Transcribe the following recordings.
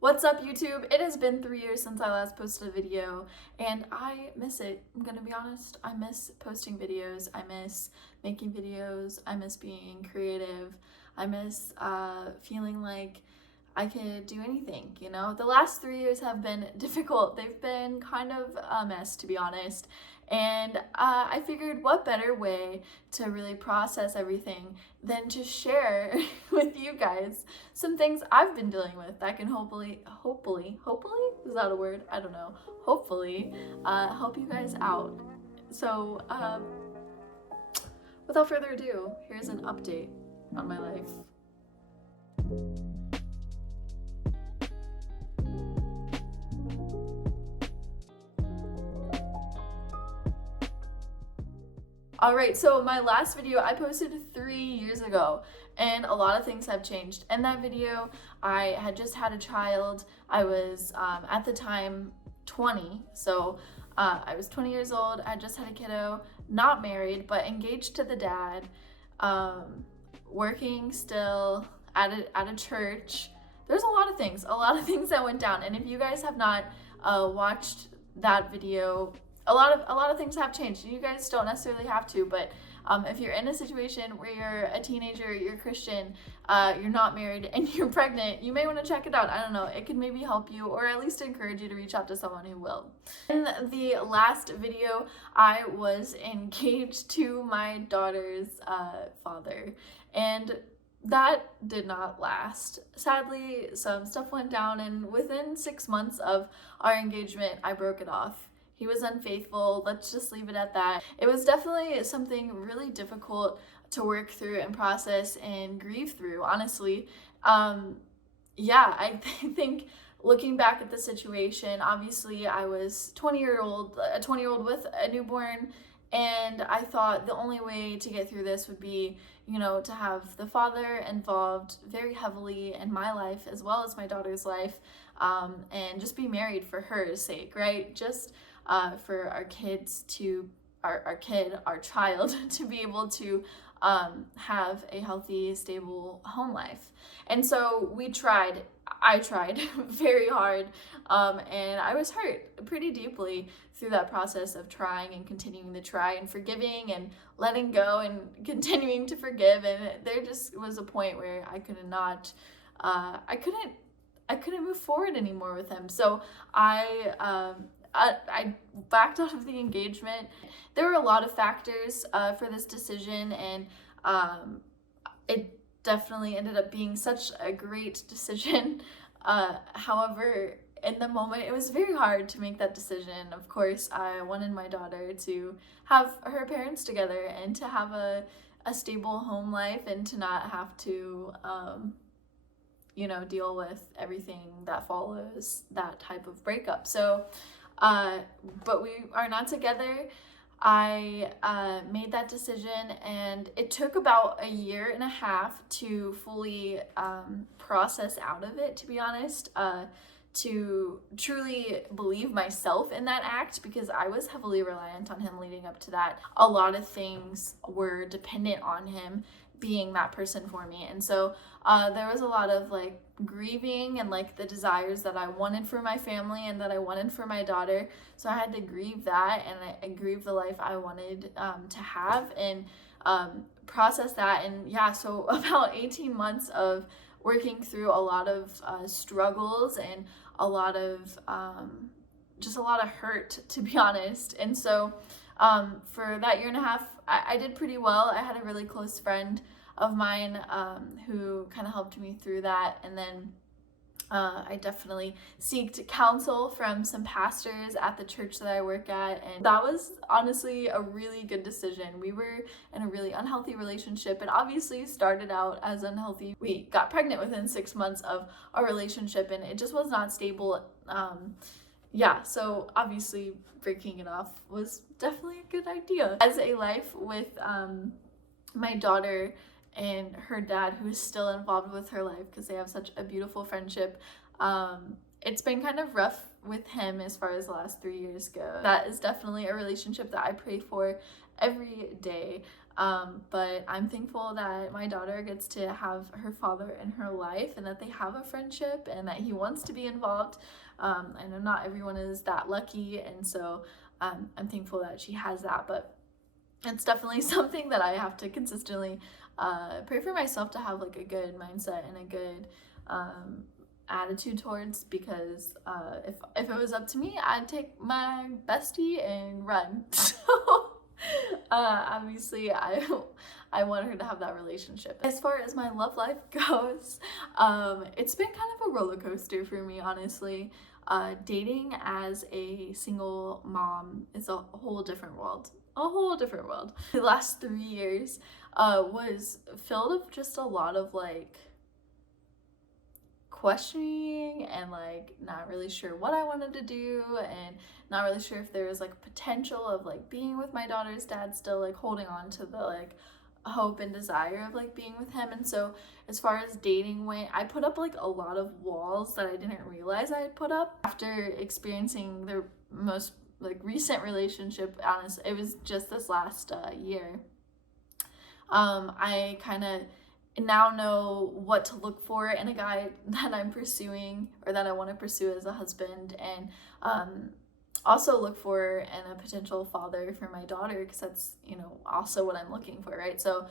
What's up, YouTube? It has been 3 years since I last posted a video and I miss it. I'm gonna be honest. I miss posting videos. I miss making videos. I miss being creative. I miss feeling like I could do anything, you know? The last 3 years have been difficult. They've been kind of a mess, to be honest. And I figured what better way to really process everything than to share with you guys some things I've been dealing with that can hopefully, is that a word? I don't know. Hopefully, help you guys out. So, without further ado, here's an update on my life. Alright, so my last video I posted 3 years ago and a lot of things have changed. In that video, I had just had a child. I was at the time 20, so I was 20 years old. I just had a kiddo, not married, but engaged to the dad, working still at a church. There's a lot of things that went down. And if you guys have not watched that video, a lot of things have changed. You guys don't necessarily have to, but if you're in a situation where you're a teenager, you're Christian, you're not married, and you're pregnant, you may want to check it out. I don't know. It could maybe help you, or at least encourage you to reach out to someone who will. In the last video, I was engaged to my daughter's father, and that did not last. Sadly, some stuff went down, and within 6 months of our engagement, I broke it off. He was unfaithful. Let's just leave it at that. It was definitely something really difficult to work through and process and grieve through, honestly. Yeah, I think looking back at the situation, obviously I was a 20-year-old with a newborn, and I thought the only way to get through this would be, you know, to have the father involved very heavily in my life as well as my daughter's life, and just be married for her sake, right? Just for our kids to, our child to be able to have a healthy, stable home life. And so I tried very hard, and I was hurt pretty deeply through that process of trying and continuing to try and forgiving and letting go and continuing to forgive. And there just was a point where I couldn't move forward anymore with him. So I backed out of the engagement. There were a lot of factors for this decision, and it definitely ended up being such a great decision. However, in the moment, it was very hard to make that decision. Of course, I wanted my daughter to have her parents together and to have a stable home life and to not have to deal with everything that follows that type of breakup. So but we are not together. I made that decision, and it took about 1.5 years to fully process out of it, to be honest, to truly believe myself in that act, because I was heavily reliant on him leading up to that. A lot of things were dependent on him being that person for me. And so there was a lot of like grieving and like the desires that I wanted for my family and that I wanted for my daughter. So I had to grieve that, and I grieve the life I wanted to have, and process that. And yeah, so about 18 months of working through a lot of struggles and a lot of hurt, to be honest. And so for that 1.5 years, I did pretty well. I had a really close friend of mine who kind of helped me through that. And then I definitely sought counsel from some pastors at the church that I work at. And that was honestly a really good decision. We were in a really unhealthy relationship. It obviously started out as unhealthy. We got pregnant within 6 months of our relationship, and it just was not stable. Yeah, so obviously breaking it off was definitely a good idea. As a life with my daughter and her dad, who is still involved with her life because they have such a beautiful friendship, it's been kind of rough with him as far as the last 3 years go. That is definitely a relationship that I pray for every day. But I'm thankful that my daughter gets to have her father in her life and that they have a friendship and that he wants to be involved. I know not everyone is that lucky, and so I'm thankful that she has that, but it's definitely something that I have to consistently pray for myself to have like a good mindset and a good attitude towards, because if it was up to me, I'd take my bestie and run. So obviously I want her to have that relationship. As far as my love life goes, it's been kind of a roller coaster for me, honestly. Dating as a single mom is a whole different world. The last 3 years was filled with just a lot of like questioning and like not really sure what I wanted to do, and not really sure if there was like potential of like being with my daughter's dad still, like holding on to the like hope and desire of like being with him. And so as far as dating went, I put up like a lot of walls that I didn't realize I had put up after experiencing the most like recent relationship. Honestly, it was just this last year. I kind of now know what to look for in a guy that I'm pursuing or that I want to pursue as a husband, and also look for in a potential father for my daughter, because that's, you know, also what I'm looking for, right? So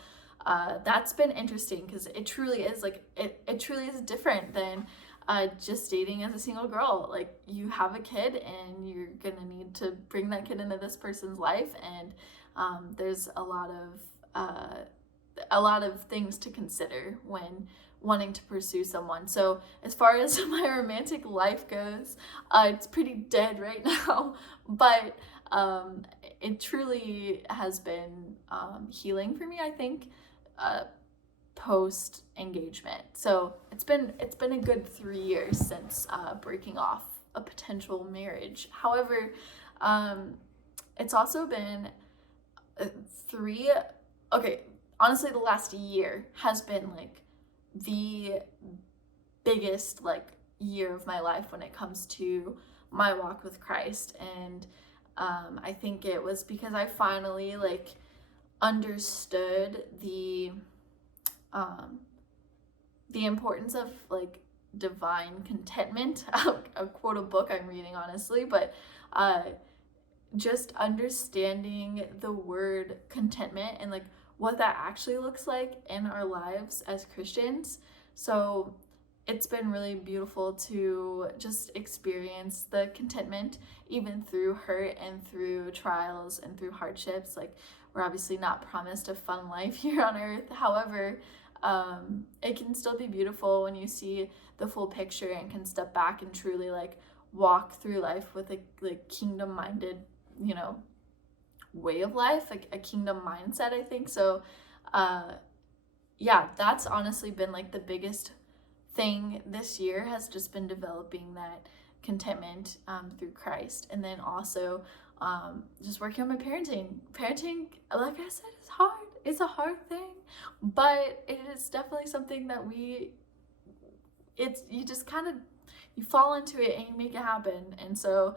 that's been interesting, because it truly is like it truly is different than just dating as a single girl. Like, you have a kid and you're gonna need to bring that kid into this person's life, and there's a lot of things to consider when wanting to pursue someone. So as far as my romantic life goes, it's pretty dead right now, but it truly has been healing for me, I think, post engagement. So it's been a good 3 years since breaking off a potential marriage. However, it's also been honestly, the last year has been like the biggest like year of my life when it comes to my walk with Christ. And I think it was because I finally like understood the importance of like divine contentment. I'll quote a book I'm reading, honestly, but just understanding the word contentment and like what that actually looks like in our lives as Christians. So it's been really beautiful to just experience the contentment even through hurt and through trials and through hardships. Like, we're obviously not promised a fun life here on earth. However, it can still be beautiful when you see the full picture and can step back and truly like walk through life with a like kingdom minded, you know, way of life, like a kingdom mindset, I think. So yeah, that's honestly been like the biggest thing this year, has just been developing that contentment through Christ. And then also just working on my parenting, like I said, is hard. It's a hard thing, but it is definitely something that you just kind of, you fall into it and you make it happen. And so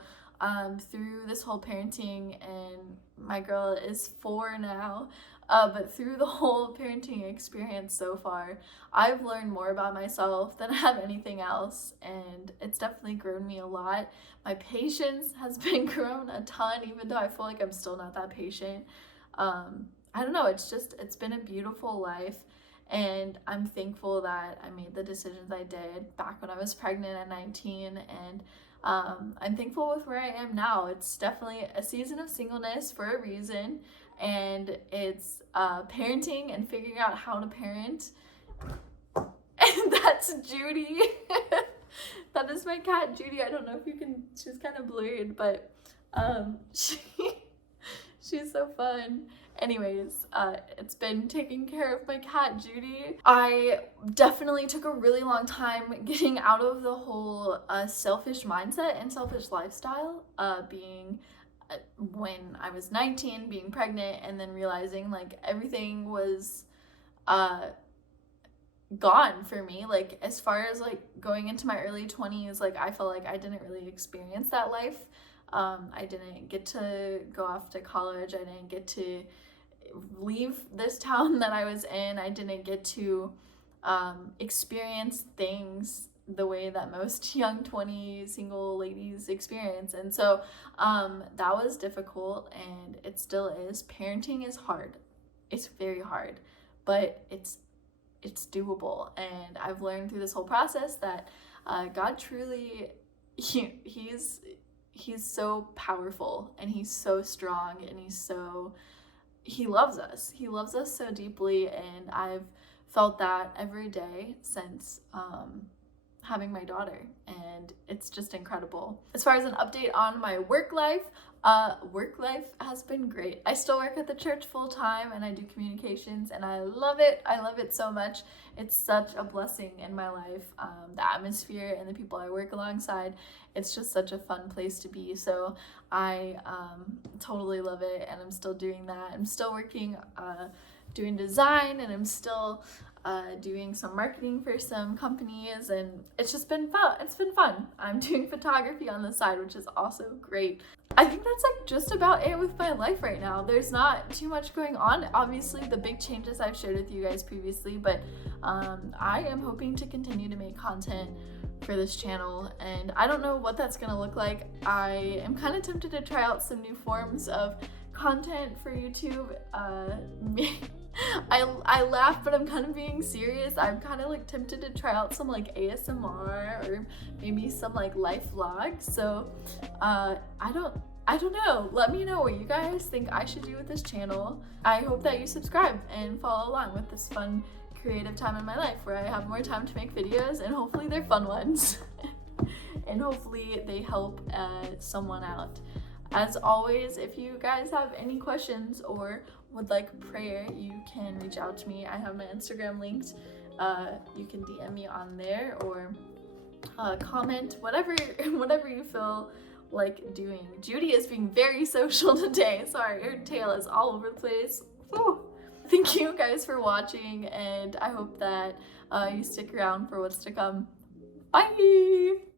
through this whole parenting, and my girl is 4 now, but through the whole parenting experience so far, I've learned more about myself than I have anything else, and it's definitely grown me a lot. My patience has been grown a ton, even though I feel like I'm still not that patient. I don't know, it's been a beautiful life, and I'm thankful that I made the decisions I did back when I was pregnant at 19, and I'm thankful with where I am now. It's definitely a season of singleness for a reason, and it's parenting and figuring out how to parent. And that's Judy. That is my cat, Judy. I don't know if you can, she's kind of blurred, but she's so fun. Anyways, it's been taking care of my cat, Judy. I definitely took a really long time getting out of the whole selfish mindset and selfish lifestyle, being when I was 19, being pregnant, and then realizing like everything was gone for me. Like, as far as like going into my early 20s, like I felt like I didn't really experience that life. I didn't get to go off to college. I didn't get to leave this town that I was in. I didn't get to experience things the way that most young 20 single ladies experience. And so that was difficult, and it still is. Parenting is hard. It's very hard, but it's doable. And I've learned through this whole process that God truly, he's so powerful, and he's so strong, and he loves us. He loves us so deeply, and I've felt that every day since having my daughter, and it's just incredible. As far as an update on my work life has been great. I still work at the church full time, and I do communications, and I love it. I love it so much. It's such a blessing in my life. The atmosphere and the people I work alongside, it's just such a fun place to be. So I totally love it, and I'm still doing that. I'm still working doing design, and I'm still doing some marketing for some companies, and it's just been fun. It's been fun. I'm doing photography on the side, which is also great. I think that's like just about it with my life right now. There's not too much going on. Obviously, the big changes I've shared with you guys previously, but I am hoping to continue to make content for this channel, and I don't know what that's gonna look like. I am kind of tempted to try out some new forms of content for YouTube. I laugh, but I'm kind of being serious. I'm kind of like tempted to try out some like ASMR or maybe some like life vlogs. So I don't know. Let me know what you guys think I should do with this channel. I hope that you subscribe and follow along with this fun creative time in my life where I have more time to make videos, and hopefully they're fun ones. And hopefully they help someone out. As always, if you guys have any questions or would like prayer, you can reach out to me. I have my Instagram linked. You can DM me on there, or comment, whatever you feel like doing. Judy is being very social today. Sorry, her tail is all over the place. Whew. Thank you guys for watching, and I hope that you stick around for what's to come. Bye!